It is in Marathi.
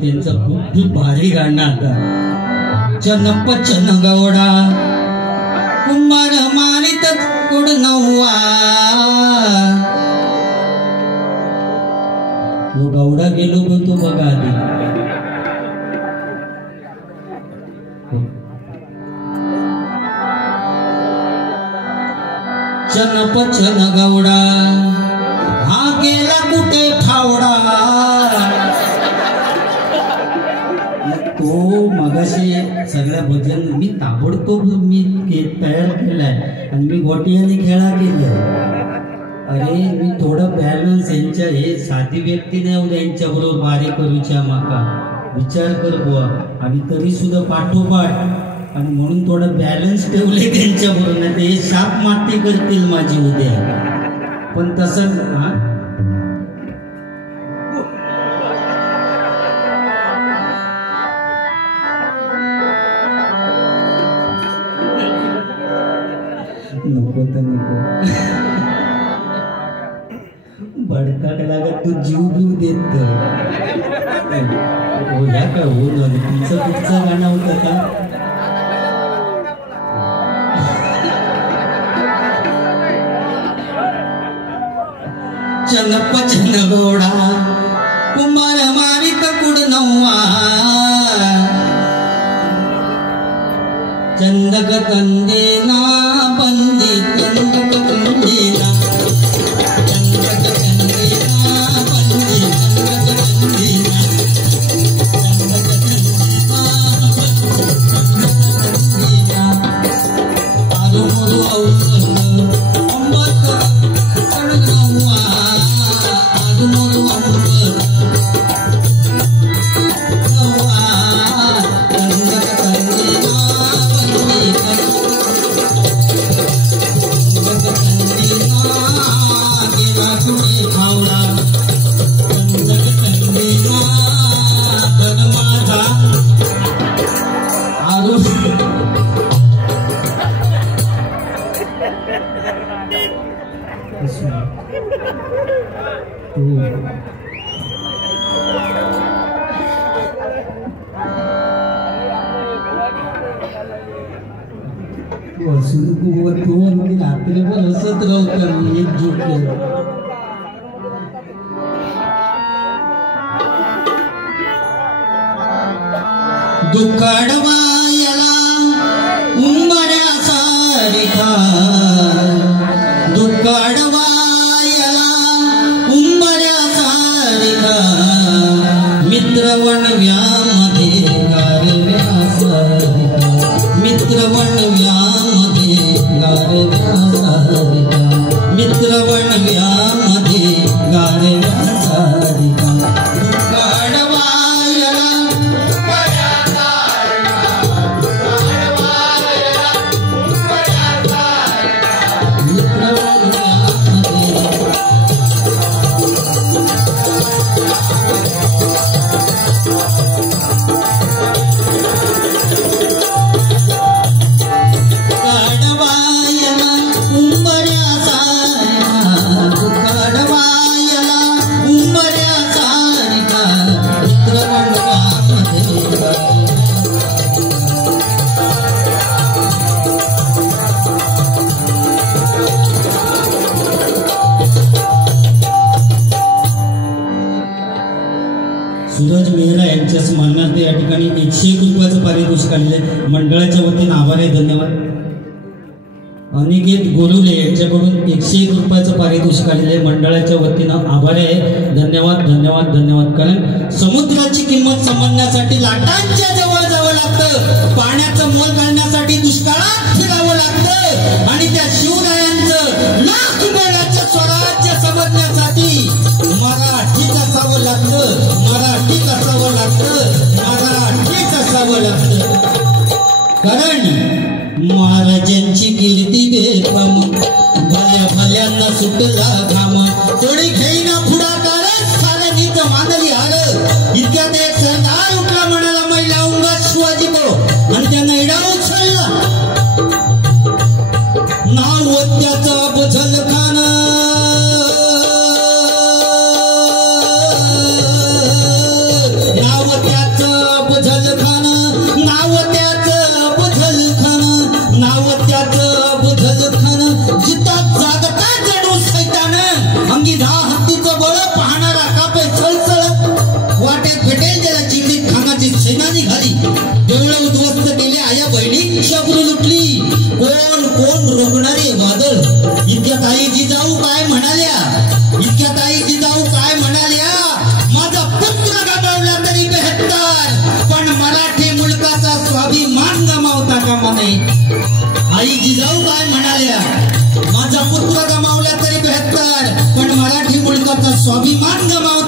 त्यांचं खूप भारी गाणं आता. चनप चनगवडा कुंभार मारित कुड नव्वा. तो गवडा गेलो पण तो बघा आधी. चनप चनगवडा हा गेला कुठे फावडा. तो मगाशी सगळ्या भजन मी ताबडतोब मी तयार केलाय आणि मी गोटियाने खेळा केलाय. अरे मी थोडं बॅलन्स यांच्या हे साधी व्यक्ती नाही उद्या यांच्या बरोबर बारे करूच्या माका विचार कर बुवा. आणि तरी सुद्धा पाठोपाठ आणि म्हणून थोडं बॅलन्स ठेवले त्यांच्या बरोबर. नाही ते हे शाप माती करतील माझी उद्या. पण तसं नको तर नको. भडकाक लागत तू जीव बीव देत होया का हो. तुमचं कुठचं गाणं होतं का. चनप चनगोडा कुंभार मारित कुड नव्वा. चंदक कंदेना बंदी चंदक कंदेना. रात्री पण हसत राहू एकजूट दुकाडवायला उंबऱ्या सारिखा. दुकाडवायला उंबऱ्या सारिखा. मित्रवणव्यामध्ये गारव्या सारिखा. मित्रवणव्यामध्ये गारव्या सारिखा. मित्रवणव्यामध्ये गारव्या सारिखा. सूरज मेहरा यांच्या स्मरणार्थ या ठिकाणी 101 रुपयाचं पारितोषिक आलेले मंडळाच्या वतीने आभार आहे. धन्यवाद. अनिकेत गोरुले यांच्याकडून 101 रुपयाचं पारितोषिक आलेले मंडळाच्या वतीनं आभार आहे. धन्यवाद धन्यवाद धन्यवाद. कारण समुद्राची किंमत समजण्यासाठी लाटांच्या जवळ जावं लागतं. पाण्याचं मोल काढण्यासाठी दुष्काळात फिरावं लागतं. आणि त्या शिवरायांचं लाख वेळाचं स्वराज्य समजण्यासाठी मराठीच असावं लागतं. मराठीच असावं लागतं. मराठीच असावं लागतं. कारण महाराजांची कीर्ती बेफाम. भल्या भल्यांना सुटला घाम. कोणी घेईना पुढाकार सारंगीत मानली हार. इतक्यात एक सरदार उठला म्हणाला महिला उंगात शिवाजी तो. आणि त्यानं इडा उचलला. नाव त्याचा अफजल खान. नाव त्या उद्ध्वस्त केले, आया बहिणींची अब्रू लुटली. कोण कोण रोखणारे वादळ. इतक्यात आई जिजाऊ काय म्हणाल्या, इतक्यात आई जिजाऊ काय म्हणाल्या, माझा पुत्र गमावला तरी बेहत्तर, पण मराठी मुलकाचा स्वाभिमान गमावता कामा नये. आई जिजाऊ काय म्हणाल्या, माझा पुत्र गमावला तरी बेहत्तर, पण मराठी मुलकाचा स्वाभिमान गमावता